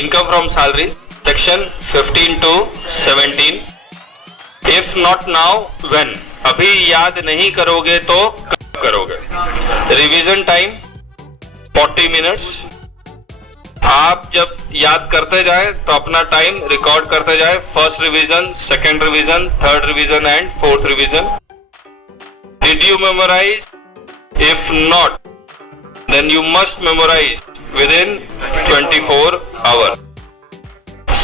Income from salaries section 15 to 17। If not now when, अभी याद नहीं करोगे तो कब करोगे। Revision time 40 minutes. आप जब याद करते जाए तो अपना टाइम रिकॉर्ड करते जाए, first revision, second revision, third revision and fourth revision. Did you memorise? If not then you must memorise within 24 hour.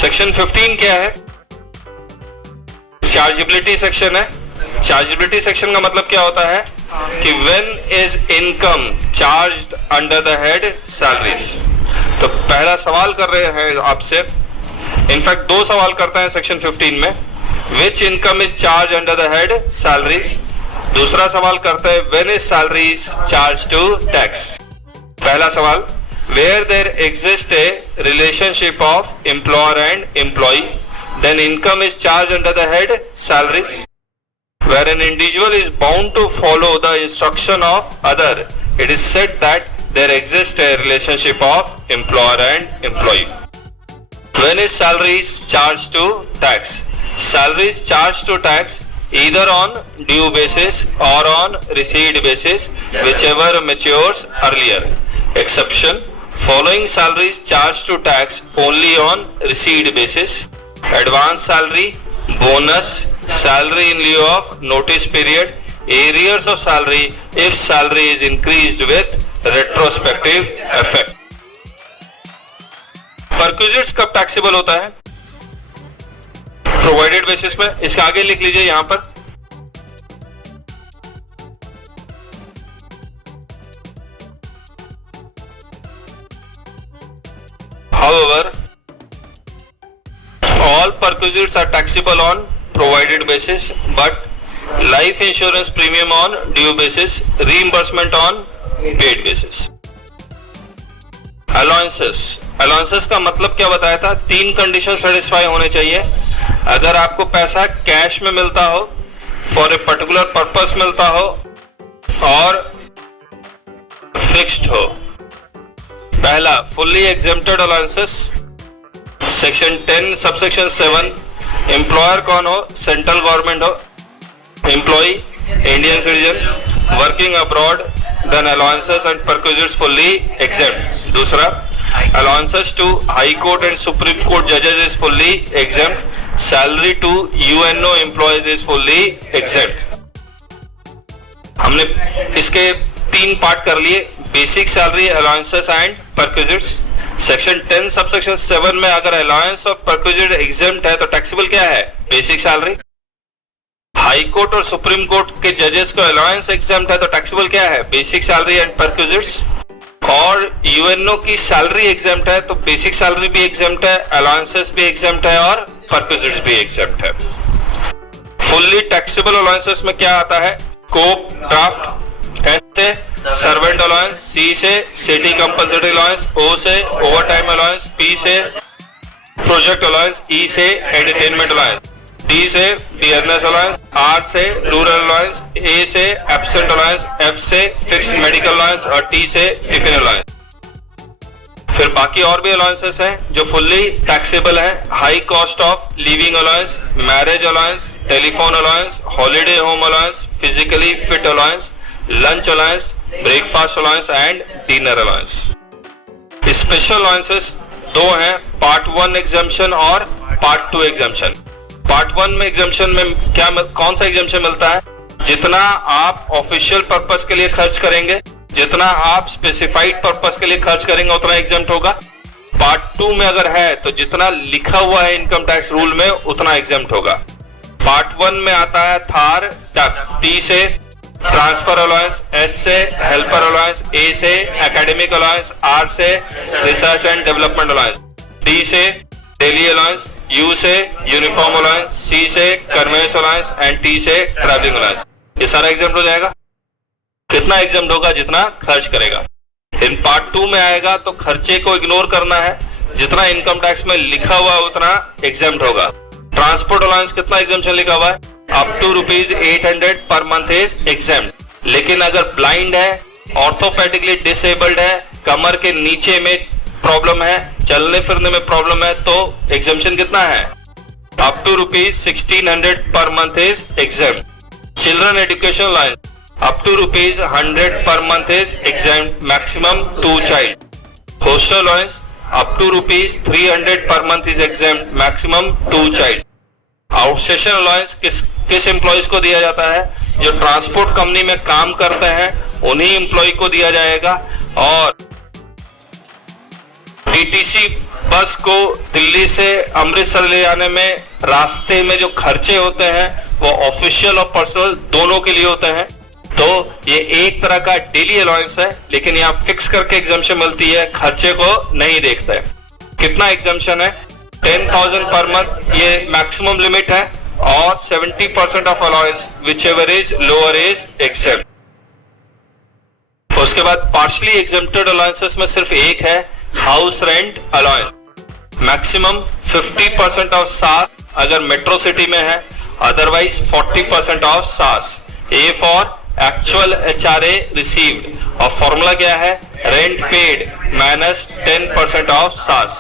Section 15 क्या है? चार्जेबिलिटी सेक्शन है। चार्जेबिलिटी सेक्शन का मतलब क्या होता है कि when is income charged under the head salaries. तो पहला सवाल कर रहे हैं आपसे, इनफैक्ट दो सवाल करते हैं सेक्शन 15 में, which income is charge under the head salaries. दूसरा सवाल करते हैं when is salaries charge to tax. पहला सवाल, where there exist a relationship of employer and employee, then income is charged under the head salaries. Where an individual is bound to follow the instruction of other, it is said that there exists a relationship of employer and employee. When is salaries charged to tax? Salaries charged to tax either on due basis or on received basis, whichever matures earlier. Exception: following salaries charged to tax only on received basis: advance salary, bonus, salary in lieu of notice period, arrears of salary if salary is increased with retrospective effect. Perquisites कब taxable होता है? Provided basis में। इसके आगे लिख लीजिए यहां पर, however all perquisites are taxable on provided basis, but life insurance premium on due basis, reimbursement on paid basis. Allowances का मतलब क्या बताया था? 3 कंडीशन सेटिस्फाई होने चाहिए। अगर आपको पैसा कैश में मिलता हो, फॉर ए पर्टिकुलर पर्पस मिलता हो और फिक्स्ड हो। पहला, fully exempted allowances. Section 10 subsection 7, employer कौन हो? सेंट्रल गवर्नमेंट हो, employee Indian citizen, working abroad, then allowances and perquisites fully exempt. दूसरा, allowances to high court and supreme court जजेस is fully exempt, salary to UNO employees is fully exempt. हमने इसके 3 part कर लिए, basic salary, allowances and perquisites. Section 10 subsection 7 में अगर allowance और perquisite exempt है तो टैक्सेबल क्या है? Basic salary. हाई कोर्ट और सुप्रीम कोर्ट के जजेस को अलाउंस एग्जेम्प्ट है तो टैक्सेबल क्या है? Basic salary and perquisites. और यूएनओ की सैलरी एग्जेम्प्ट है तो बेसिक सैलरी भी एग्जेम्प्ट है, अलाउंसेस भी एग्जेम्प्ट है और परक्विजिट्स भी एग्जेम्प्ट है। फुल्ली टैक्सेबल अलाउंसेस में क्या आता है? स्कोप ड्राफ्ट, एस से सर्वेंट अलाउंस, सी से सिटी कंपल्सरी अलाउंस, ओ से ओवरटाइम अलाउंस, पी से प्रोजेक्ट अलाउंस, ई से एंटरटेनमेंट अलाउंस, डी से डियरनेस अलाउंस, आर से रूरल अलाउंस, ए से एब्सेंट अलाउंस, एफ से फिक्स्ड मेडिकल अलाउंस और टी से टिफिन अलाउंस। फिर बाकी और भी अलाउंसेस हैं जो फुल्ली टैक्सेबल है। High cost of living allowance, marriage allowance, telephone allowance, holiday home allowance, physically fit allowance, lunch allowance, breakfast allowance and dinner allowance. Special allowances 2 हैं, पार्ट 1 एग्जम्पशन और part 2 exemption. Part 1 में exemption में क्या कौन सा exemption मिलता है? जितना आप ऑफिशियल पर्पस के लिए खर्च करेंगे, जितना आप स्पेसिफाइड पर्पस के लिए खर्च करेंगे उतना एग्जेम्प्ट होगा। पार्ट 2 में अगर है तो जितना लिखा हुआ है इनकम टैक्स रूल में उतना एग्जेम्प्ट होगा। पार्ट 1 में आता है थार तक, टी से ट्रांसफर अलाउंस, एस से हेल्पर अलाउंस, ए से एकेडमिक अलाउंस, आर से research and development allowance, D से डेली अलाउंस, यू से यूनिफॉर्म अलाउंस, सी से कन्वेंस अलाउंस एंड टी से ट्रैवलिंग अलाउंस। ये सारा एग्जाम्प्ट हो जाएगा। कितना एग्जाम्प्ट होगा? जितना खर्च करेगा। इन पार्ट 2 में आएगा तो खर्चे को इग्नोर करना है, जितना इनकम टैक्स में लिखा हुआ है उतना एग्जाम्प्ट होगा। ट्रांसपोर्ट अलाउंस कितना एग्जाम्पशन लिखा हुआ है? Up to ₹800 per month is exempt. लेकिन अगर ब्लाइंड है, ऑर्थोपेडिकली डिसेबल्ड है, कमर के नीचे में प्रॉब्लम है चलने फिरने में प्रॉब्लम है तो एग्जेम्पशन कितना है? Up to ₹1600 per month is exempt. Children education allowance up to ₹100 per month is exempt, maximum 2 child. Hostel allowance up to ₹300 per month is exempt, maximum 2 child. Outstation allowance किस employees को दिया जाता है? जो transport company में काम करते हैं उन्हीं एम्प्लॉय को दिया जाएगा। और टीटीसी बस को दिल्ली से अमृतसर ले जाने में रास्ते में जो खर्चे होते हैं वो ऑफिशियल और पर्सनल दोनों के लिए होते हैं। तो ये एक तरह का डेली अलाउंस है, लेकिन यहाँ फिक्स करके एग्जम्पशन मिलती है, खर्चे को नहीं देखते हैं। कितना एग्जम्पशन है? 10,000 पर मंथ ये मैक्सिमम लिमिट है, और 70% of allowance which ever is lower is exempt. उसके बाद पार्शली एग्जेम्प्टेड अलाउंसेस में सिर्फ एक है, house rent allowance. Maximum 50% of सास अगर मेट्रो सिटी में है, अदरवाइज 40% ऑफ सास। A for actual HRA received, और फॉर्मूला क्या है? रेंट पेड माइनस 10% ऑफ सास।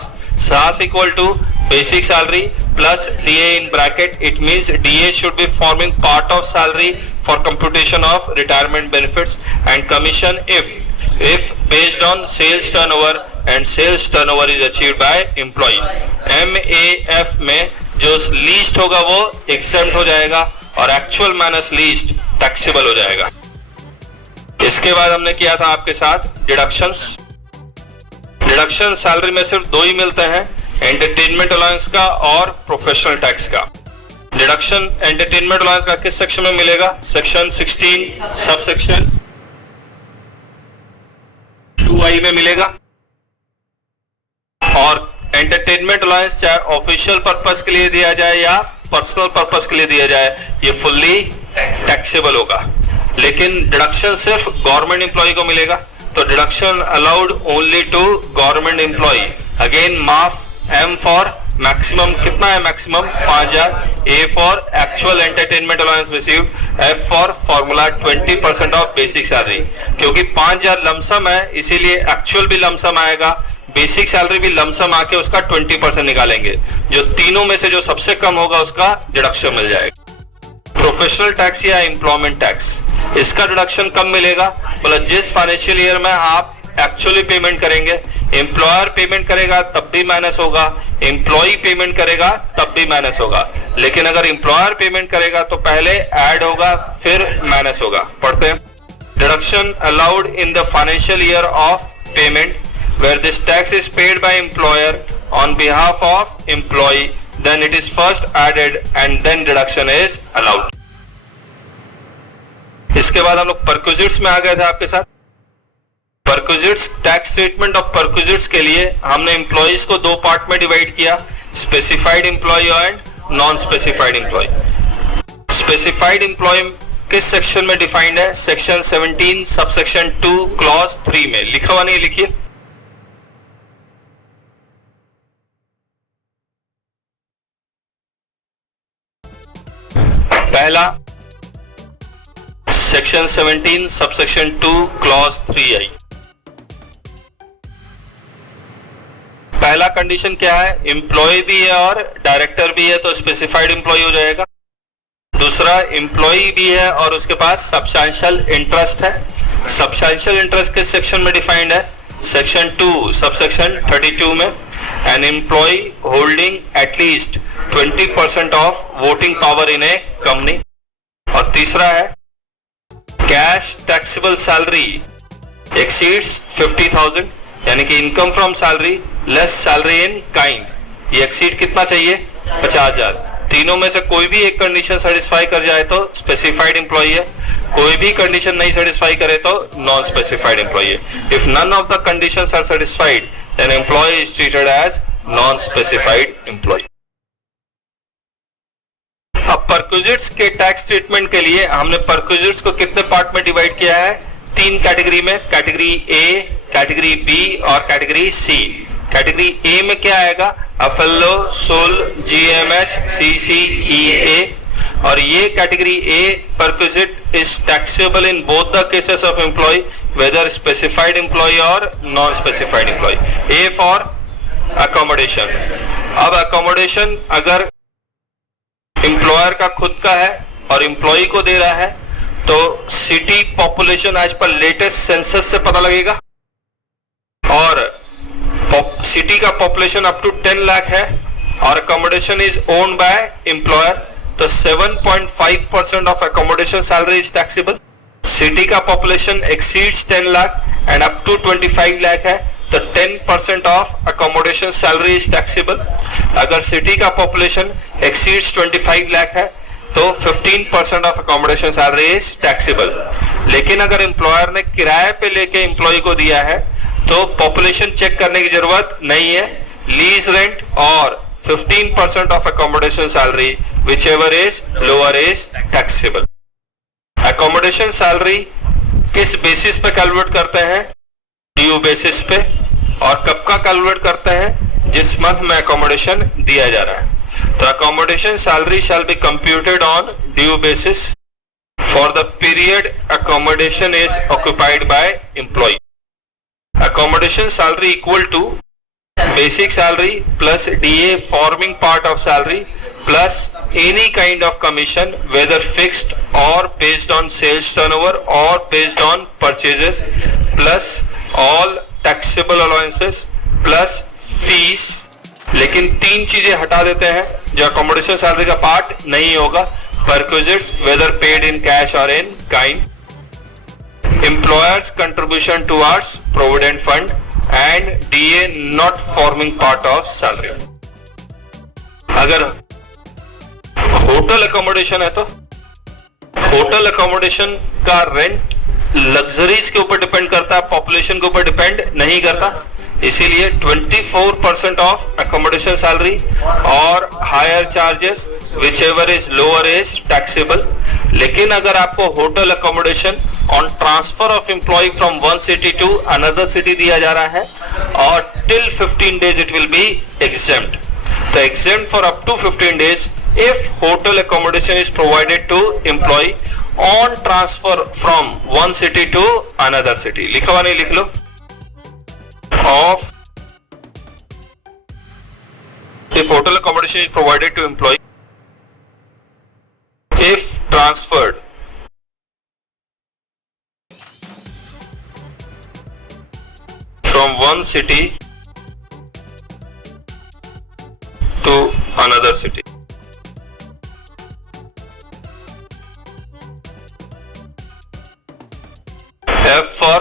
सास equal to basic salary plus DA in bracket. It means DA should be forming part of salary for computation of retirement benefits and commission if based on sales turnover and sales turnover is achieved by employee. MAF में जो least होगा वो exempt हो जाएगा और actual minus least taxable हो जाएगा। इसके बाद हमने किया था आपके साथ डिडक्शंस। डिडक्शन सैलरी में सिर्फ 2 ही मिलते हैं, एंटरटेनमेंट अलाउंस का और प्रोफेशनल टैक्स का। डिडक्शन एंटरटेनमेंट अलाउंस का किस सेक्शन में मिलेगा? सेक्शन 16 सब सेक्शन 2I में मिलेगा। और एंटरटेनमेंट अलाउंस चाहे ऑफिशियल पर्पस के लिए दिया जाए या पर्सनल पर्पस के लिए दिया जाए, ये फुल्ली टैक्सेबल होगा। लेकिन डिडक्शन सिर्फ गवर्नमेंट एम्प्लॉय को मिलेगा, तो deduction allowed only to government employee. Again माफ, M फॉर मैक्सिमम कितना है? Maximum 5,000। A for actual entertainment allowance received. F for formula 20% of basic salary. क्योंकि 5,000 लमसम है, इसीलिए एक्चुअल भी लमसम आएगा, बेसिक सैलरी भी लमसम आके उसका 20% निकालेंगे। जो तीनों में से जो सबसे कम होगा उसका डिडक्शन मिल जाएगा। प्रोफेशनल टैक्स या एम्प्लॉयमेंट टैक्स, इसका डिडक्शन कब मिलेगा? मतलब जिस फाइनेंशियल ईयर में आप एक्चुअली पेमेंट करेंगे, एम्प्लॉयर पेमेंट करेगा तब भी माइनस होगा, एम्प्लॉय पेमेंट करेगा तब भी माइनस होगा। लेकिन अगर एम्प्लॉयर पेमेंट करेगा तो पहले ऐड होगा फिर माइनस होगा। पढ़ते हैं। Deduction allowed in the financial year of payment where this tax is paid by employer on behalf of employee, then it is first added and then deduction is allowed. इसके बाद हम लोग perquisites में आ गए थे आपके साथ। Perquisites, tax treatment of perquisites के लिए हमने एम्प्लॉइज को 2 पार्ट में डिवाइड किया, specified employee and non specified employee. Specified employee किस सेक्शन में डिफाइंड है? सेक्शन 17 सबसेक्शन 2 क्लॉज 3 में। लिखा हुआ नहीं, लिखिए। पहला सेक्शन 17 सबसेक्शन 2 क्लॉज 3I। पहला कंडीशन क्या है? एम्प्लॉय भी है और डायरेक्टर भी है तो स्पेसिफाइड एम्प्लॉय हो जाएगा। दूसरा, एम्प्लॉय भी है और उसके पास सब्सटेंशियल इंटरेस्ट है। सब्सटेंशियल इंटरेस्ट किस सेक्शन में डिफाइंड है? सेक्शन 2 सबसेक्शन 32 में। An employee holding at least 20% of voting power in a company. और तीसरा है कैश टैक्सेबल सैलरी एक्सीड्स 50,000, यानी कि income from salary less salary in kind. ये एक्सीड कितना चाहिए? 50,000। तीनों में से कोई भी एक कंडीशन सेटिस्फाई कर जाए तो स्पेसिफाइड एम्प्लॉय है, कोई भी कंडीशन नहीं सेटिस्फाई करे तो नॉन स्पेसिफाइड एम्प्लॉय है। If none of the conditions are satisfied then employee is treated as non specified employee. अब परक्विजिट्स के टैक्स ट्रीटमेंट के लिए हमने परक्विजिट्स को कितने पार्ट में डिवाइड किया है? 3 कैटेगरी में, कैटेगरी ए, कैटेगरी बी और कैटेगरी सी। कैटेगरी ए में क्या आएगा? अफेलो, सोल, GMH, CCEA। और ये category A perquisite is taxable in both the cases of employee, whether specified employee और non specified employee. A for accommodation. अब अकोमोडेशन अगर एम्प्लॉयर का खुद का है और एम्प्लॉय को दे रहा है तो city population as per latest census से पता लगेगा, और सिटी का पॉपुलेशन अप टू 10 लाख है और accommodation is owned by employer, तो 7.5% of accommodation salary is taxable. City का population exceeds 10 lakh and up to 25 lakh है तो 10% of accommodation salary is taxable. अगर सिटी का पॉपुलेशन एक्सीड्स 25 लाख है तो 15% of accommodation salary is taxable. लेकिन अगर एम्प्लॉयर ने किराए पे लेके एम्प्लॉय को दिया है तो पॉपुलेशन चेक करने की जरूरत नहीं है, लीज रेंट और 15% of accommodation salary which ever is lower is taxable. Accommodation salary किस बेसिस पे कैलकुलेट करते हैं? ड्यू बेसिस पे। और कब का कैलकुलेट करते हैं? जिस मंथ में अकोमोडेशन दिया जा रहा है। तो accommodation salary shall be computed on due basis for the period accommodation is occupied by employee. Accommodation salary equal to basic salary plus DA forming part of salary plus any kind of commission whether fixed or based on sales turnover or based on purchases plus all taxable allowances plus fees। लेकिन 3 चीजें हटा देते हैं जो accommodation salary का part नहीं होगा, perquisites whether paid in cash or in kind, employer's contribution towards provident fund and DA not forming part of salary। अगर होटल अकोमोडेशन है तो होटल अकोमोडेशन का रेंट लग्जरीज के ऊपर डिपेंड करता है, पॉपुलेशन के ऊपर डिपेंड नहीं करता, इसीलिए 24% ऑफ अकोमोडेशन सैलरी और hire charges whichever is lower is taxable. लेकिन अगर आपको hotel accommodation on transfer of employee from one city to another city दिया जा रहा है और till 15 days it will be exempt. तो exempt for up to 15 days if hotel accommodation is provided to employee on transfer from one city to another city. लिखा हुआ नहीं? लिख लो। Of if hotel accommodation is provided to employee if transferred from one city to another city। F for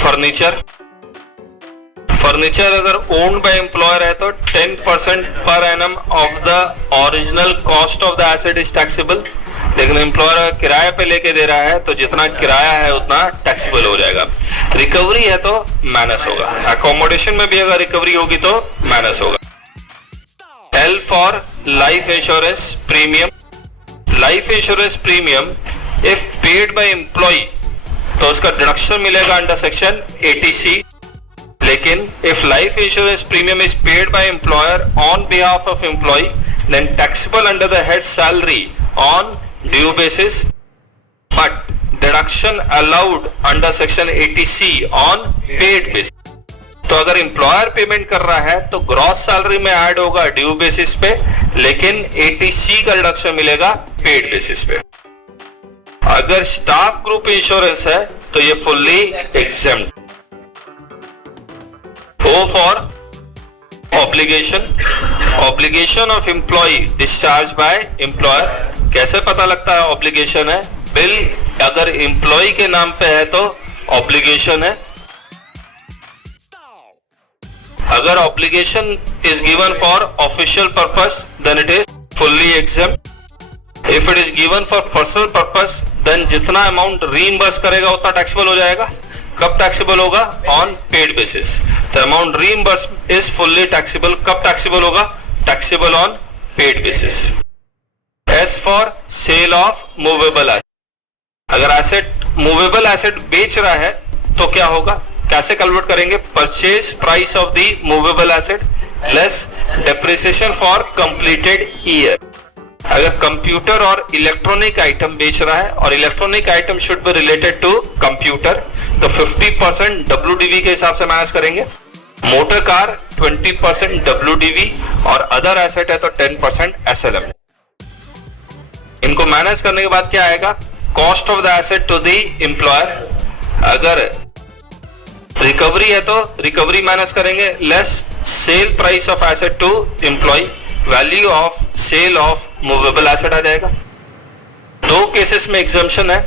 furniture। Furniture अगर owned by employer है तो 10% per annum of the original cost of the asset is taxable. लेकिन employer किराए पे लेके दे रहा है तो जितना किराया है उतना टैक्सेबल हो जाएगा। रिकवरी है तो माइनस होगा। अकोमोडेशन में भी अगर रिकवरी होगी तो माइनस होगा। L for life insurance premium. Life insurance premium if paid by employee तो उसका डिडक्शन मिलेगा अंडर सेक्शन 80C। लेकिन if life insurance premium is paid by employer on behalf of employee then taxable under the head salary on due basis but deduction allowed under section 80C on paid basis। तो अगर employer payment कर रहा है तो gross salary में add होगा due basis पे, लेकिन 80C का डिडक्शन मिलेगा पेड बेसिस पे। अगर स्टाफ ग्रुप इंश्योरेंस है तो ये fully exempt. O for obligation। obligation of employee discharged by employer। कैसे पता लगता है obligation है? बिल अगर employee के नाम पे है तो obligation है। अगर obligation is given for official purpose then it is fully exempt। if it is given for personal purpose then जितना amount reimburse करेगा उतना taxable हो जाएगा। कब टैक्सेबल होगा? On paid basis. तो amount reimburse is fully taxable. कब taxable होगा? Taxable on paid basis. S for sale of movable asset. अगर एसेट मूवेबल एसेट बेच रहा है तो क्या होगा? कैसे कैलकुलेट करेंगे? Purchase price of the movable asset less depreciation for completed year. अगर कंप्यूटर और इलेक्ट्रॉनिक आइटम बेच रहा है और electronic item should be related to computer तो 50% WDV के हिसाब से माइनस करेंगे। मोटर कार 20% WDV और अदर एसेट है तो 10% SLM। इनको मैनेज करने के बाद क्या आएगा, cost of the asset to the employer. अगर रिकवरी है तो रिकवरी मैनेज करेंगे, less sale price of asset to employee, value of sale of movable asset आ जाएगा। दो केसेस में एग्जम्पशन है,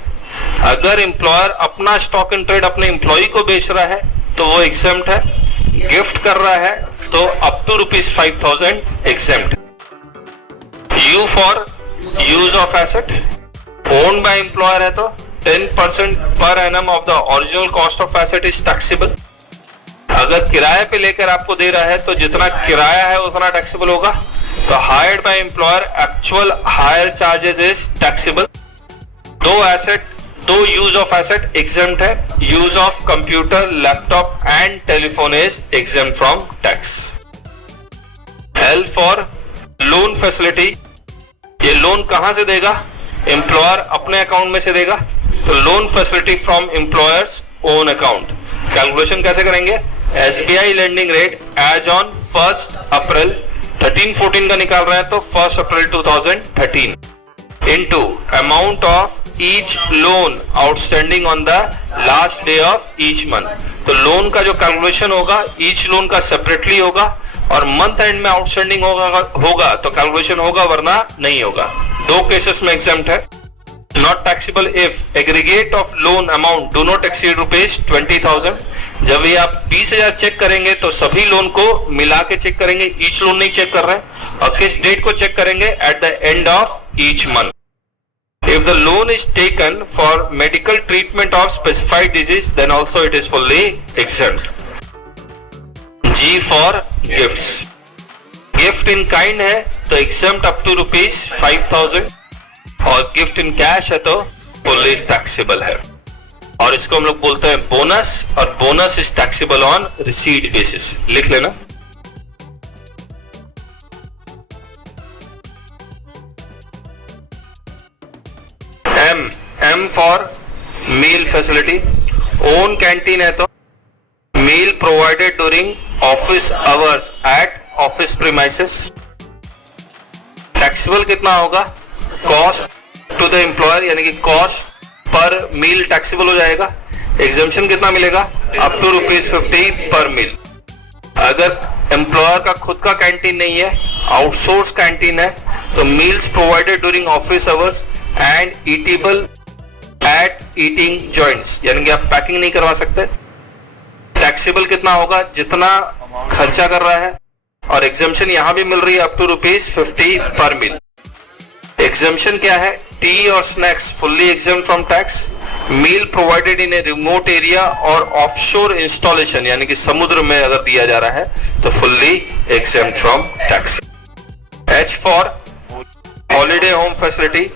अगर एम्प्लॉयर अपना स्टॉक इन ट्रेड अपने एम्प्लॉय को बेच रहा है तो वो एग्जेम्प्ट है, गिफ्ट कर रहा है तो up to ₹5,000 exempt. U for use of asset, owned by employer है तो 10% per annum of the original cost of asset is taxable. अगर किराए पे लेकर आपको दे रहा है तो जितना किराया है उतना टैक्सेबल होगा। तो hired by employer actual higher charges is taxable. दो यूज ऑफ एसेट एग्जेम्प्ट है, use of computer, laptop and telephone is exempt from tax. L for loan facility, ये लोन कहां से देगा, एम्प्लॉयर अपने अकाउंट में से देगा, तो loan facility from employer's own account. Calculation कैसे करेंगे, SBI lending rate as on 1 April 13-14 का निकाल रहे हैं तो 1 April 2013 into amount of each loan outstanding on the last day of each month. तो लोन का जो कैलकुलेशन होगा ईच लोन का सेपरेटली होगा और मंथ एंड में आउटस्टैंडिंग होगा तो कैलकुलेशन होगा, वरना नहीं होगा। दो केसेस में एग्जेम्प्ट है, not taxable if aggregate of loan amount do not exceed ₹20,000। जब ये आप 20,000 चेक करेंगे तो सभी लोन को मिला के चेक करेंगे, ईच लोन नहीं चेक कर रहे हैं। और किस डेट को चेक करेंगे, at the end of each month. If the loan is taken for medical treatment of specified disease, then also it is fully exempt. G for gifts. Gift in kind है तो exempt up to ₹5,000 और gift in cash है तो fully taxable है। और इसको हम लोग बोलते हैं बोनस, और bonus is taxable on receipt basis. लिख लेना। M for meal facility, own canteen है तो meal provided during office hours at office premises। Taxable कितना होगा, कॉस्ट टू द एम्प्लॉयर यानी कि कॉस्ट पर मील टैक्सेबल हो जाएगा। एग्जेम्पशन कितना मिलेगा, अप टू ₹50 पर मील। अगर एम्प्लॉयर का खुद का कैंटीन नहीं है, आउटसोर्स कैंटीन है, तो meals provided during office hours and eatable at eating joints, यानी कि आप पैकिंग नहीं करवा सकते। टैक्सेबल कितना होगा, जितना खर्चा कर रहा है। और एग्जेम्पशन यहां भी मिल रही है अप टू ₹50 पर मील। एग्जेम्पशन क्या है, टी और snacks fully exempt from tax, meal provided in a remote area और ऑफशोर इंस्टॉलेशन यानी कि समुद्र में अगर दिया जा रहा है तो fully exempt from tax. H for holiday home facility.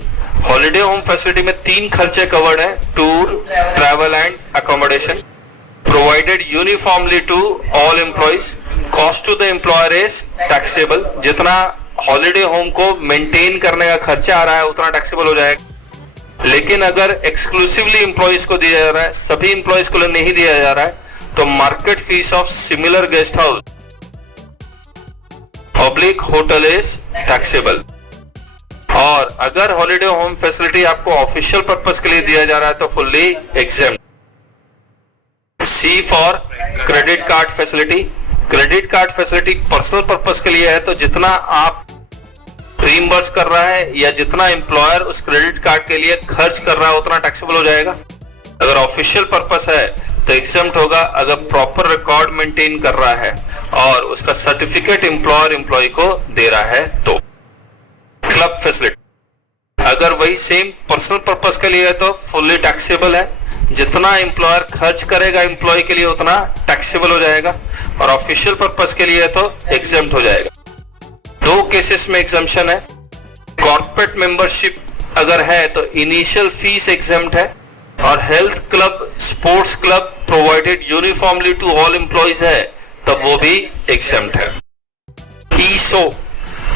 Holiday home facility में 3 खर्चे कवर्ड है, tour, travel and accommodation, provided uniformly to all employees. Cost to the employer is taxable, जितना हॉलीडे होम को मेंटेन करने का खर्चा आ रहा है उतना टैक्सेबल हो जाएगा। लेकिन अगर एक्सक्लूसिवली एम्प्लॉइज को दिया जा रहा है, सभी एम्प्लॉइज को नहीं दिया जा रहा है, तो market fees of similar guest house oblique hotel is taxable. और अगर हॉलीडे होम फैसिलिटी आपको ऑफिशियल पर्पस के लिए दिया जा रहा है तो fully exempt. C for credit card facility. Credit card facility personal purpose के लिए है, तो जितना आप रीइंबर्स कर रहा है या जितना एम्प्लॉयर उस क्रेडिट कार्ड के लिए खर्च कर रहा है उतना टैक्सेबल हो जाएगा। अगर ऑफिशियल पर्पस है तो एग्जेम्प्ट होगा, अगर प्रॉपर रिकॉर्ड मेंटेन कर रहा है और उसका सर्टिफिकेट एम्प्लॉयर एम्प्लॉय को दे रहा है तो। क्लब फैसिलिटी, अगर वही सेम पर्सनल पर्पस के लिए है तो फुल्ली टैक्सेबल है, जितना एम्प्लॉयर खर्च करेगा एम्प्लॉय के लिए उतना टैक्सेबल हो जाएगा, और ऑफिशियल पर्पस के लिए है तो एग्जेम्प्ट हो जाएगा। 2 केसेस में एग्जम्पशन है, कॉर्पोरेट मेंबरशिप अगर है तो इनिशियल फीस एग्जेम्प्ट है, और health club, sports club provided uniformly to all employees है तब वो भी एग्जेम्प्ट है। ESOP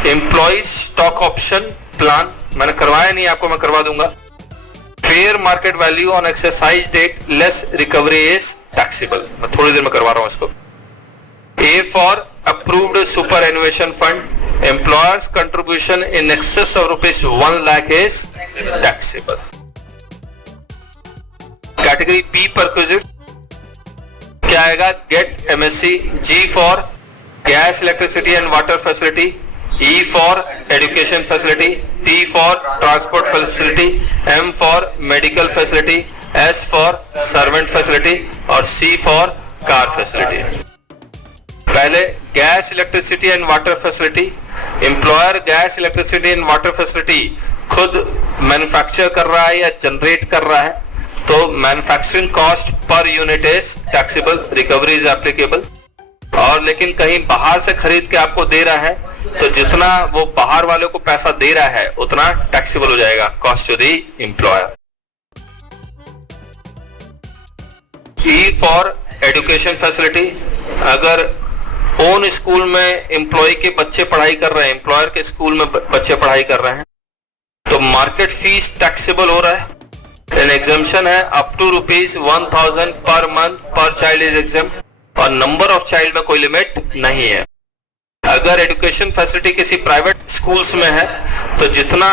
employees stock option plan, मैंने करवाया नहीं आपको, मैं करवा दूंगा। Fair market value on exercise date less recovery is taxable, मैं थोड़ी देर में करवा रहा हूं इसको। A for approved superannuation fund, employer's contribution in excess of rupees 1 lakh is taxable. Category B perquisite क्या आएगा? Get MSc. G for gas, electricity and water facility. E for education facility. T for transport facility. M for medical facility. S for servant facility और C for car facility. पहले gas, electricity and water facility. Employer gas, electricity and water facility खुद manufacture कर रहा है या generate कर रहा है तो manufacturing cost per unit is taxable, recovery is applicable. और लेकिन कहीं बाहर से खरीद के आपको दे रहा है तो जितना वो बाहर वालों को पैसा दे रहा है उतना टैक्सेबल हो जाएगा, cost to the employer. E for education facility. अगर ओन स्कूल में एम्प्लॉय के बच्चे पढ़ाई कर रहे हैं, एम्प्लॉयर के स्कूल में बच्चे पढ़ाई कर रहे हैं तो मार्केट फीस टैक्सेबल हो रहा है. एन एग्जाम्पशन है अप टू ₹1000 पर मंथ पर चाइल्ड इज एग्जाम्प्ट और नंबर ऑफ चाइल्ड में कोई लिमिट नहीं है. अगर एजुकेशन फैसिलिटी किसी प्राइवेट स्कूल्स में है तो जितना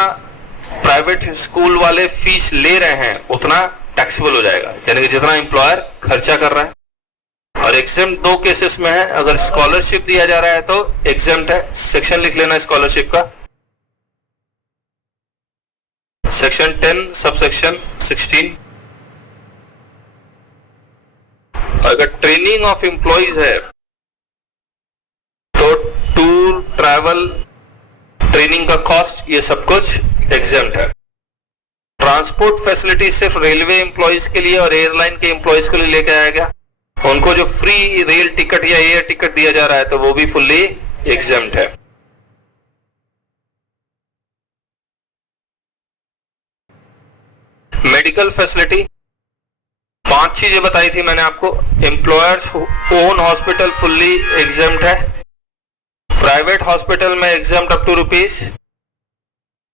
प्राइवेट स्कूल वाले फीस ले रहे हैं उतना टैक्सेबल हो जाएगा, यानी कि जितना एम्प्लॉयर खर्चा कर रहा है. और एग्जेम्प्ट दो केसेस में है. अगर स्कॉलरशिप दिया जा रहा है तो एग्जेम्प्ट है. सेक्शन लिख लेना स्कॉलरशिप का, सेक्शन 10 सबसेक्शन 16. अगर ट्रेनिंग ऑफ एम्प्लॉइज है तो टूर, ट्रैवल, ट्रेनिंग का कॉस्ट ये सब कुछ एग्जेम्प्ट है. ट्रांसपोर्ट फैसिलिटी सिर्फ रेलवे एम्प्लॉइज के लिए और एयरलाइन के एम्प्लॉइज के लिए लेके आया गया. उनको जो फ्री रेल टिकट या एयर टिकट दिया जा रहा है तो वो भी फुल्ली एग्जेम्प्ट है. मेडिकल फैसिलिटी 5 चीजें बताई थी मैंने आपको. Employers own hospital fully exempt है. प्राइवेट हॉस्पिटल में एग्जेम्प्ट अप टू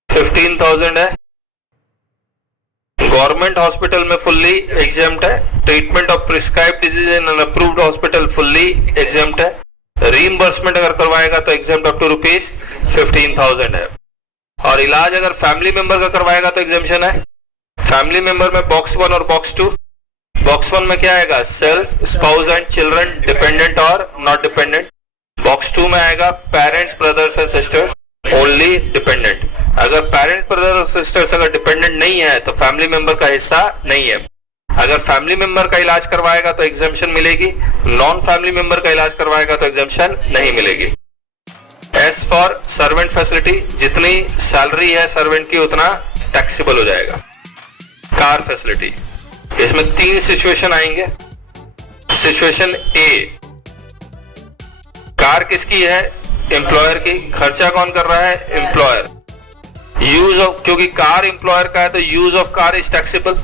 ₹15,000 है. गवर्नमेंट हॉस्पिटल में फुल्ली एग्जेम्प्ट है. Treatment of prescribed disease in an approved hospital fully exempt है. रीइंबर्समेंट अगर करवाएगा तो एग्जेम्प्ट अप टू ₹15,000 है. और इलाज अगर फैमिली मेंबर का करवाएगा तो एग्जेम्पशन है. फैमिली मेंबर में बॉक्स 1 और बॉक्स 2. बॉक्स 1 में क्या आएगा? Self, spouse and children, dependent और नॉट डिपेंडेंट. बॉक्स 2 में आएगा parents, brothers and sisters, only dependent. अगर पेरेंट्स, ब्रदर्स और सिस्टर्स अगर डिपेंडेंट नहीं है तो फैमिली मेंबर का हिस्सा नहीं है. अगर फैमिली मेंबर का इलाज करवाएगा तो एग्जेम्पशन मिलेगी, नॉन फैमिली मेंबर का इलाज करवाएगा तो एग्जेम्पशन नहीं मिलेगी. S for servant facility. जितनी सैलरी है सर्वेंट की उतना टैक्सेबल हो जाएगा. कार फैसिलिटी, इसमें 3 सिचुएशन आएंगे. सिचुएशन ए, कार किसकी है? एम्प्लॉयर की. खर्चा कौन कर रहा है? एम्प्लॉयर. यूज ऑफ, क्योंकि कार एम्प्लॉयर का है तो use of car is taxable.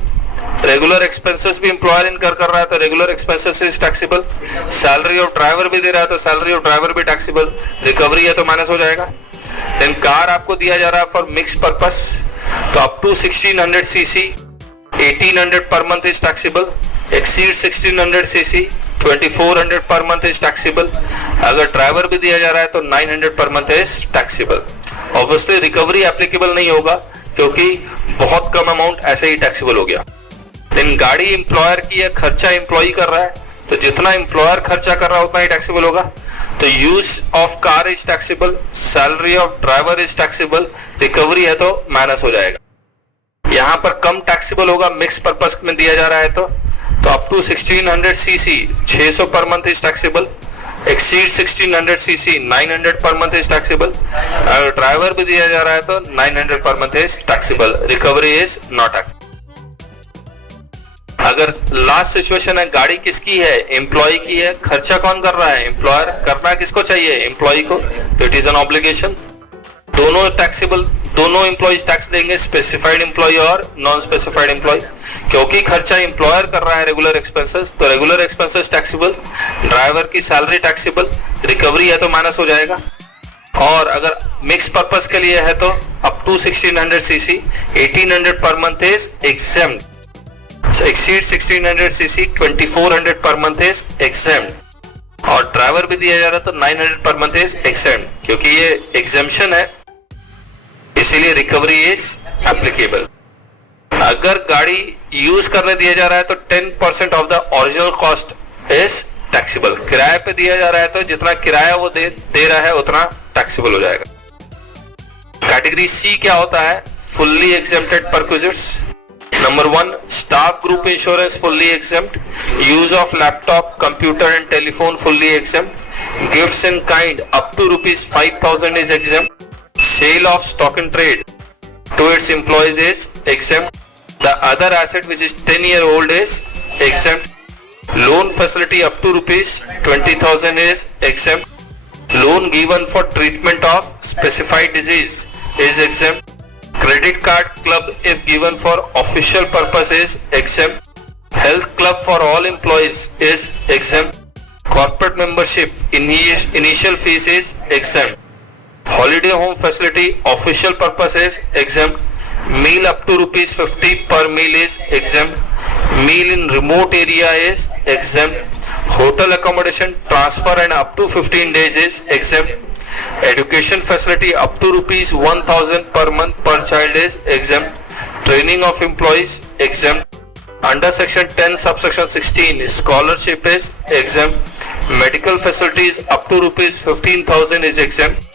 Regular expenses भी एम्प्लॉयर इनकर कर रहा है तो regular expenses is taxable. Salary of driver भी दे रहा है तो सैलरी ऑफ ड्राइवर भी टैक्सेबल. रिकवरी है तो माइनस हो जाएगा. देन कार आपको दिया जा रहा है फॉर मिक्स पर्पस तो up to 1600 cc 1800 per month is taxable. Exceed 1600 cc 2400 per month is taxable. अगर ड्राइवर भी दिया जा रहा है तो 900 per month is taxable. Obviously recovery applicable नहीं होगा क्योंकि बहुत कम अमाउंट ऐसे ही टैक्सेबल हो गया. लेकिन गाड़ी एम्प्लॉयर की है, खर्चा एम्प्लॉय कर रहा है तो जितना एम्प्लॉयर खर्चा कर रहा है उतना ही टैक्सेबल होगा. तो use of car is taxable, salary of driver is taxable, recovery है तो माइनस हो जाएगा. यहां पर कम टैक्सेबल होगा मिक्स पर्पस में दिया जा रहा है तो अप टू 1600 cc 600 पर month is taxable. Exceed 1600 cc 900 per month is taxable. अगर ड्राइवर भी दिया जा रहा है तो 900 per month is taxable. Recovery is not tax. अगर लास्ट सिचुएशन है, गाड़ी किसकी है? एम्प्लॉय की है. खर्चा कौन कर रहा है? एम्प्लॉयर. करना किसको चाहिए? एम्प्लॉय को. तो इट इज एन ऑब्लिगेशन. दोनों टैक्सेबल, दोनों एम्प्लॉइज टैक्स देंगे, स्पेसिफाइड एम्प्लॉय और नॉन स्पेसिफाइड एम्प्लॉय. क्योंकि खर्चा एम्प्लॉयर कर रहा है रेगुलर एक्सपेंसेस तो रेगुलर एक्सपेंसेस टैक्सेबल. ड्राइवर की सैलरी टैक्सेबल. रिकवरी है तो माइनस हो जाएगा. और अगर मिक्स पर्पस के लिए है तो up to 1600 cc 1800 per month is exempt. Exceed 1600 cc 2400 per month is exempt. और ड्राइवर भी दिया जा रहा है तो 900 पर मंथ इज एग्जेम्प्ट, क्योंकि ये एग्जेम्पशन है इसीलिए रिकवरी इज एप्लीकेबल। अगर गाड़ी यूज करने दिया जा रहा है तो 10% of the original cost is taxable. किराए पे दिया जा रहा है तो जितना किराया वो दे रहा है उतना टैक्सेबल हो जाएगा। कैटेगरी सी क्या होता है? Fully exempted perquisites. Number 1, staff group insurance fully exempt, use of laptop, computer and telephone fully exempt, gifts in kind up to ₹5,000 is exempt, sale of stock in trade to its employees is exempt. The other asset which is 10-year-old is exempt. Loan facility up to ₹20,000 is exempt. Loan given for treatment of specified disease is exempt. Credit card club if given for official purpose is exempt. Health club for all employees is exempt. Corporate membership initial fees is exempt. Holiday home facility official purpose is exempt. Meal up to ₹50 per meal is exempt. Meal in remote area is exempt. Hotel accommodation transfer and up to 15 days is exempt. Education facility up to ₹1,000 per month per child is exempt. Training of employees exempt. Under section 10 subsection 16 scholarship is exempt. Medical facilities up to ₹15,000 is exempt.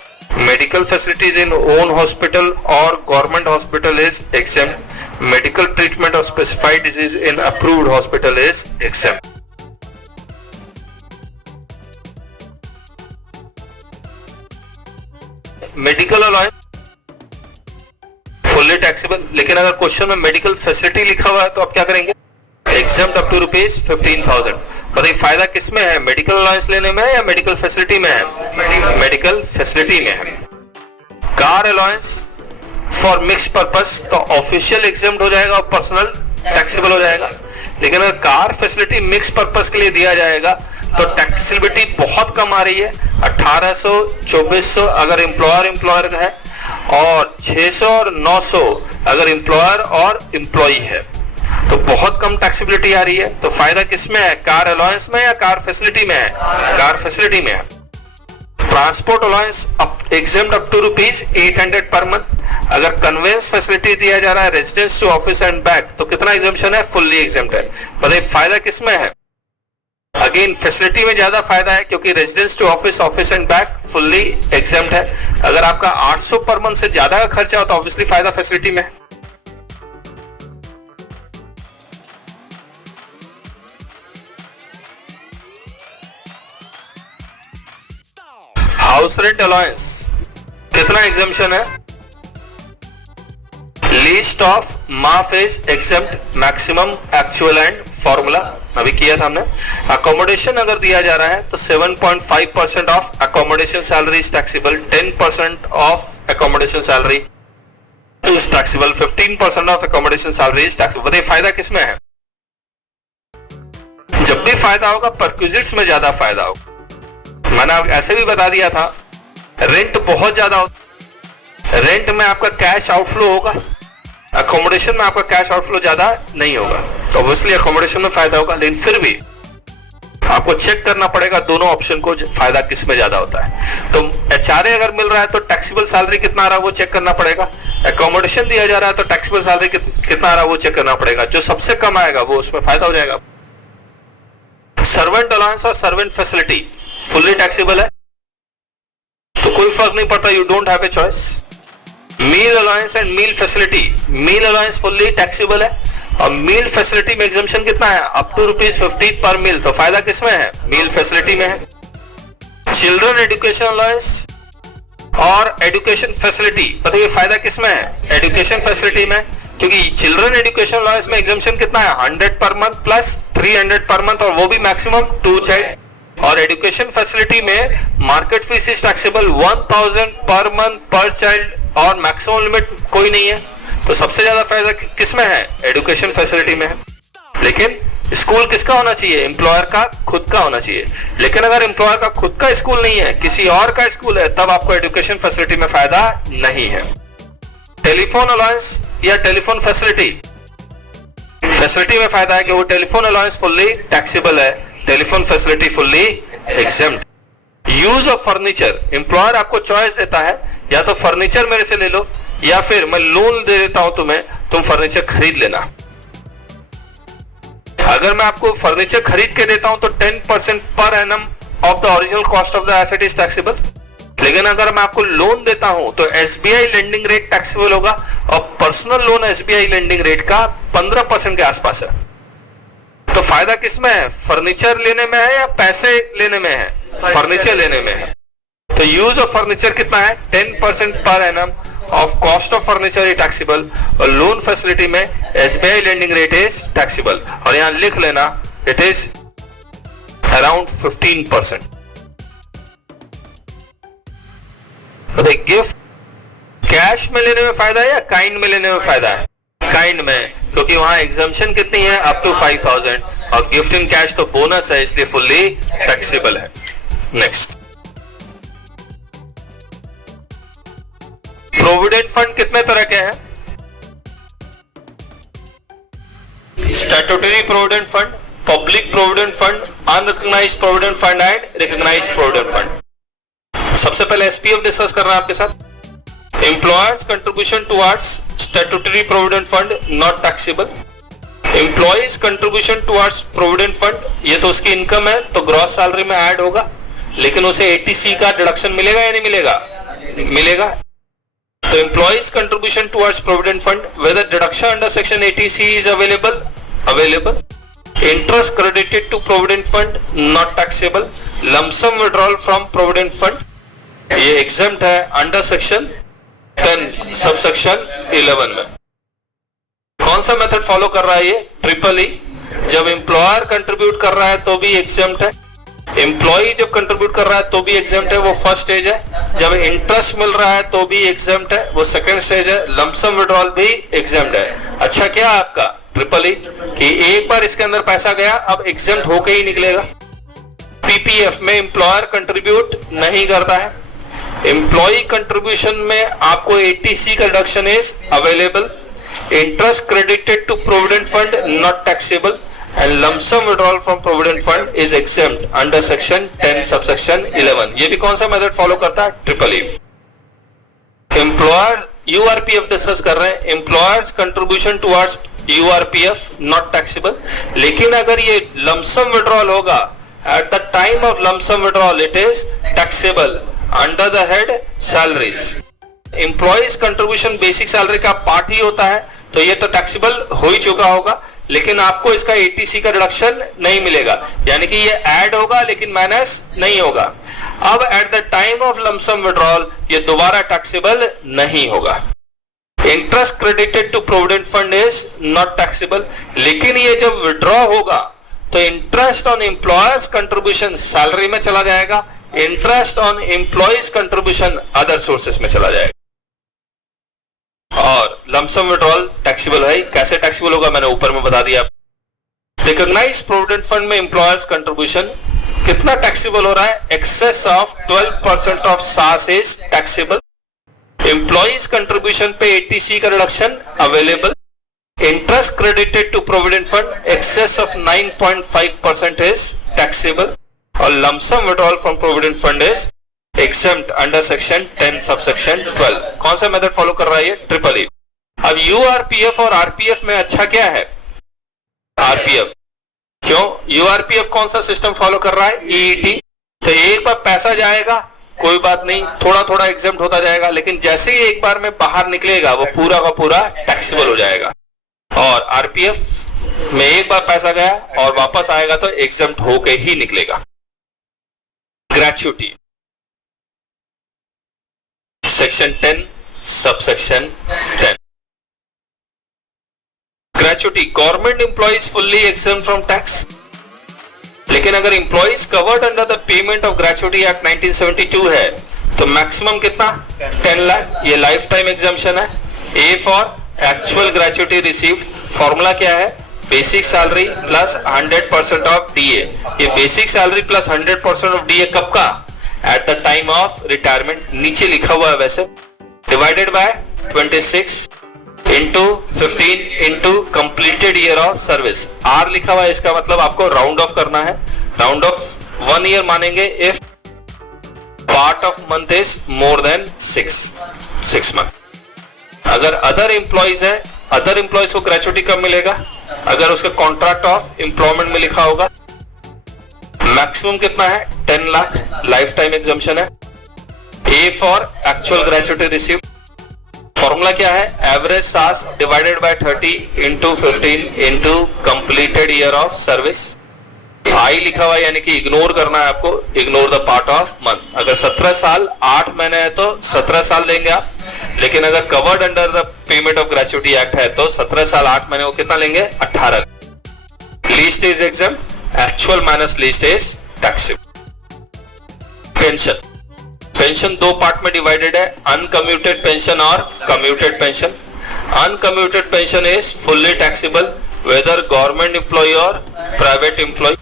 Medical facilities in own hospital or government hospital is exempt. Medical treatment of specified disease in approved hospital is exempt. Medical allowance fully taxable, लेकिन अगर question में medical facility लिखा हुआ है तो आप क्या करेंगे? Exempt up to ₹15,000। बताइए फायदा किसमें है, मेडिकल अलाउंस लेने में या मेडिकल फैसिलिटी में है? मेडिकल फैसिलिटी में है। Car allowance for mix purpose तो ऑफिशियल एग्जेम्प्ट हो जाएगा और पर्सनल टैक्सेबल हो जाएगा। लेकिन अगर कार फैसिलिटी मिक्स पर्पस के लिए दिया जाएगा तो टैक्सेबिलिटी बहुत कम आ रही है, 1800, 2400 अगर एम्प्लॉयर का है और 600 और 900 अगर एम्प्लॉयर और एम्प्लॉई है, तो बहुत कम टैक्सेबिलिटी आ रही है। तो फायदा किसमें है, कार अलाउंस में या कार फैसिलिटी में है? कार फैसिलिटी में है। Transport allowance exempt up to ₹800 per month. अगर कन्वेंस फैसिलिटी दिया जा रहा है residence to office and back तो कितना एग्जेम्पशन है? फुल्ली एग्जेम्प्ट है। बताइए फायदा किसमें है? अगेन फैसिलिटी में ज्यादा फायदा है क्योंकि residence to office, office and back fully exempt है। अगर आपका 800 पर मंथ से ज्यादा का खर्चा हो तो ऑब्वियसली फायदा फैसिलिटी में है। हाउस रेंट अलाउंस कितना एग्जेम्पशन है? लिस्ट ऑफ माफ is exempt, maximum actual and formula अभी किया था हमने। अकोमोडेशन अगर दिया जा रहा है तो 7.5% of accommodation salary is taxable, 10% of accommodation salary is taxable, 15% of accommodation salary is taxable. बताइए फायदा किसमें है? जब भी फायदा होगा परक्विजिट्स में ज्यादा फायदा होगा। मैंने ऐसे भी बता दिया था, रेंट बहुत ज्यादा होता, रेंट में आपका कैश आउटफ्लो होगा, अकोमोडेशन में आपका कैश आउटफ्लो ज्यादा नहीं होगा, तो ऑब्वियसली अकोमोडेशन में फायदा होगा। लेकिन फिर भी आपको चेक करना पड़ेगा दोनों ऑप्शन को, फायदा किस में ज्यादा होता है। तो एचआरए अगर मिल रहा है तो टैक्सेबल सैलरी कितना आ रहा है वो चेक करना पड़ेगा। अकोमोडेशन दिया जा रहा है तो टैक्सेबल सैलरी कितना आ रहा है वो चेक करना पड़ेगा। जो सबसे कम आएगा वो उसमें फायदा हो जाएगा। सर्वेंट अलाउंस और सर्वेंट फैसिलिटी फुल्ली टैक्सेबल है तो कोई फर्क नहीं पड़ता, you don't have a choice. Meal allowance and meal facility, meal allowance fully taxable है और मील फैसिलिटी में एग्जेम्पशन कितना है? अप टू ₹50 पर मील, तो फायदा किसमें है? मील फैसिलिटी में है। चिल्ड्रन एजुकेशन अलाउंस और एजुकेशन फैसिलिटी, बताइए फायदा किसमें है? एजुकेशन फैसिलिटी में, क्योंकि चिल्ड्रन एजुकेशन अलाउंस में एग्जेम्पशन कितना है? 100 per month plus 300 per month और वो भी मैक्सिमम 2 चाइल्ड। और एजुकेशन फैसिलिटी में market fees is taxable 1000 per month पर चाइल्ड और मैक्सिमम लिमिट कोई नहीं है। तो सबसे ज्यादा फायदा किसमें है? एजुकेशन फैसिलिटी में है। लेकिन स्कूल किसका होना चाहिए? एम्प्लॉयर का खुद का होना चाहिए। लेकिन अगर एम्प्लॉयर का खुद का स्कूल नहीं है, किसी और का स्कूल है, तब आपको एजुकेशन फैसिलिटी में फायदा नहीं है। टेलीफोन अलाउंस या टेलीफोन फैसिलिटी, फैसिलिटी में फायदा है कि वो टेलीफोन अलाउंस फुल्ली टैक्सेबल है, telephone facility fully exempt. Use of furniture, employer आपको चॉइस देता है, या तो फर्नीचर मेरे से ले लो या फिर मैं लोन दे देता हूं तुम्हें, तुम फर्नीचर खरीद लेना। अगर मैं आपको फर्नीचर खरीद के देता हूं तो 10% per annum of the original cost of the asset is taxable, लेकिन अगर मैं आपको लोन देता हूं तो एसबीआई लेंडिंग रेट टैक्सेबल होगा, और personal loan SBI lending rate का 15% के आसपास है। तो फायदा किसमें है, फर्नीचर लेने में है या पैसे लेने में है? फर्नीचर लेने में है। तो यूज ऑफ फर्नीचर कितना है, 10% per annum of cost of furniture is taxable, और लोन फैसिलिटी में SBI lending rate is taxable, और यहां लिख लेना it is around 15%। Gift cash में लेने में फायदा है या काइंड में लेने में फायदा है? काइंड में, क्योंकि वहां एग्जम्पशन कितनी है, अप टू 5000, और गिफ्ट इन कैश तो बोनस है, इसलिए फुल्ली टैक्सेबल है। नेक्स्ट, प्रोविडेंट फंड कितने तरह के हैं? Statutory provident fund, public provident fund, unrecognised provident fund and recognised provident fund. सबसे पहले एसपीएफ डिस्कस कर रहे हैं आपके साथ। Employer's contribution towards statutory provident fund not taxable. Employees contribution towards provident fund, ये तो उसकी इनकम है तो ग्रॉस सैलरी में ऐड होगा, लेकिन उसे एटीसी का डिडक्शन मिलेगा या नहीं मिलेगा? मिलेगा। तो employee's contribution towards provident fund, whether deduction under section 80C is available. Interest credited to provident fund not taxable. Lump sum withdrawal from provident fund, ये एग्जेम्प्ट है अंडर सेक्शन 10 सबसेक्शन 11 में। कौन सा मेथड फॉलो कर रहा है ये? Triple E. जब एम्प्लॉयर कंट्रीब्यूट कर रहा है तो भी एग्जेम्प्ट है, एम्प्लॉई जब कंट्रीब्यूट कर रहा है तो भी एग्जेम्प्ट है, वो फर्स्ट स्टेज है। जब इंटरेस्ट मिल रहा है तो भी एग्जेम्प्ट है, वो सेकंड स्टेज है। लमसम विड्रॉल भी एग्जेम्प्ट है। अच्छा क्या आपका ट्रिपल ई कि एक बार इसके अंदर पैसा गया, अब एग्जेम्प्ट होके ही निकलेगा। पीपीएफ में एम्प्लॉयर कंट्रीब्यूट नहीं करता है। एम्प्लॉई कंट्रीब्यूशन में आपको 80C का reduction is available. Interest credited to provident fund not taxable, and lump sum withdrawal from provident fund is exempt under section 10 subsection 11। ये भी कौन सा मेथड फॉलो करता है? Triple E. Employer URPF discuss कर रहे हैं। Employers contribution towards URPF not taxable, लेकिन अगर ये लमसम विड्रॉल होगा eight the time of lump sum withdrawal it is taxable under the head salaries. Employees contribution basic salary का पार्ट ही होता है, तो ये तो टैक्सेबल हो ही चुका होगा, लेकिन आपको इसका 80C का रिडक्शन नहीं मिलेगा, यानी कि ये ऐड होगा लेकिन माइनस नहीं होगा। अब at the time of lump sum withdrawal ये दोबारा टैक्सेबल नहीं होगा। Interest credited to provident fund is not taxable, लेकिन ये जब विड्रॉ होगा तो interest on employer's contribution salary में चला जाएगा, interest on employees contribution other sources में चला जाएगा, और लमसम विड्रॉल टैक्सेबल है। कैसे टैक्सेबल होगा मैंने ऊपर में बता दिया। रिकॉग्नाइज्ड प्रोविडेंट फंड में एम्प्लॉयर्स कंट्रीब्यूशन कितना टैक्सेबल हो रहा है? एक्सेस ऑफ 12% ऑफ सास इज टैक्सेबल। एम्प्लॉयज कंट्रीब्यूशन पे 80C का reduction available. Interest credited to provident fund excess of 9.5% is taxable, और lump sum withdrawal from provident fund is exempt under section 10 subsection 12। कौन सा मेथड फॉलो कर रहा है ये? Triple E. अब यूआरपीएफ और आरपीएफ में अच्छा क्या है? आरपीएफ। क्यों? यूआरपीएफ कौन सा सिस्टम फॉलो कर रहा है? ईईटी। तो एक बार पैसा जाएगा कोई बात नहीं, थोड़ा थोड़ा एग्जेम्प्ट होता जाएगा, लेकिन जैसे ही एक बार में बाहर निकलेगा वो पूरा का पूरा टैक्सेबल हो जाएगा। और आरपीएफ में एक बार पैसा गया और वापस आएगा तो एग्जेम्प्ट होके ही निकलेगा। Gratuity, section 10 subsection 10। Gratuity, government employees fully exempt from tax, लेकिन अगर employees covered under the payment of gratuity act 1972 है तो मैक्सिमम कितना? 10 लाख। ये लाइफ टाइम एग्जम्पशन है। A for actual gratuity received, formula क्या है? Basic salary plus 100% of DA. ये basic salary plus 100% of DA कब का? At the time of retirement. नीचे लिखा हुआ है वैसे, divided by 26 into 15 into completed year of service. R लिखा हुआ है, इसका मतलब आपको राउंड ऑफ करना है। राउंड ऑफ 1 ईयर मानेंगे if part of month is more than 6 month. अगर अदर एम्प्लॉइज है, अदर एम्प्लॉइज को ग्रेचुटी कब मिलेगा? अगर उसका कॉन्ट्रैक्ट ऑफ एम्प्लॉयमेंट में लिखा होगा। मैक्सिमम कितना है? 10 लाख, लाइफ टाइम एग्जम्पशन है। A for actual gratuity receive, formula क्या है? एवरेज सास divided by 30 into 15 into completed year of service. I लिखा हुआ यानी कि इग्नोर करना है आपको, ignore the part of month. अगर 17 साल 8 महीने है तो 17 साल देंगे आप, लेकिन अगर covered under the payment of gratuity act है तो 17 साल 8 महीने को कितना लेंगे? 18। Least is exempt, actual minus least is taxable. Pension, pension दो पार्ट में डिवाइडेड है, अनकम्यूटेड पेंशन और commuted pension. Uncommuted pension is fully taxable whether government employee और प्राइवेट एम्प्लॉय,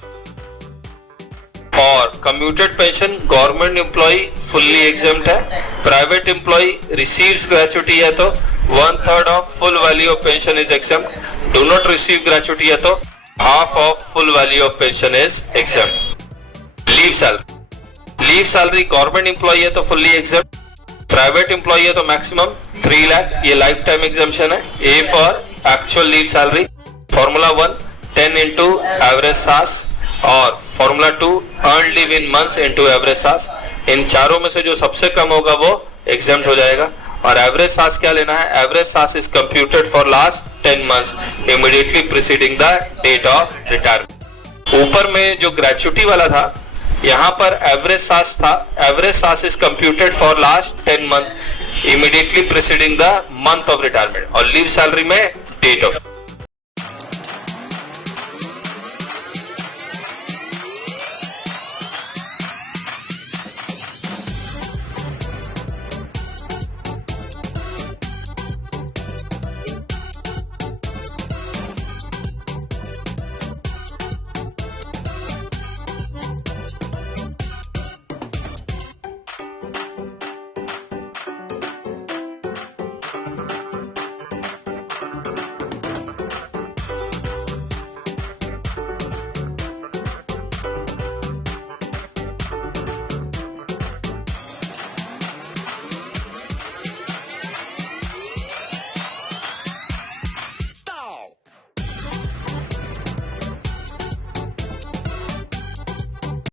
और commuted pension government employee fully exempt है, private employee receives gratuity है तो 1/3 of full value of pension is exempt, do not receive gratuity है तो half of full value of pension is exempt. Leave salary, leave salary government employee है तो fully exempt, private employ है तो maximum 3 lakh, ये life time exemption है। A for actual leave salary, formula 1 10 into average सास, और formula 2 earn leave in months into average सास। इन चारों में से जो सबसे कम होगा वो एग्जेम्प्ट हो जाएगा। और एवरेज सास क्या लेना है? एवरेज सास is computed for last 10 months immediately preceding the date of retirement. ऊपर में जो ग्रेचुटी वाला था, यहाँ पर एवरेज सास था, एवरेज सास is computed for last 10 month immediately preceding the month of retirement, और लीव सैलरी में डेट ऑफ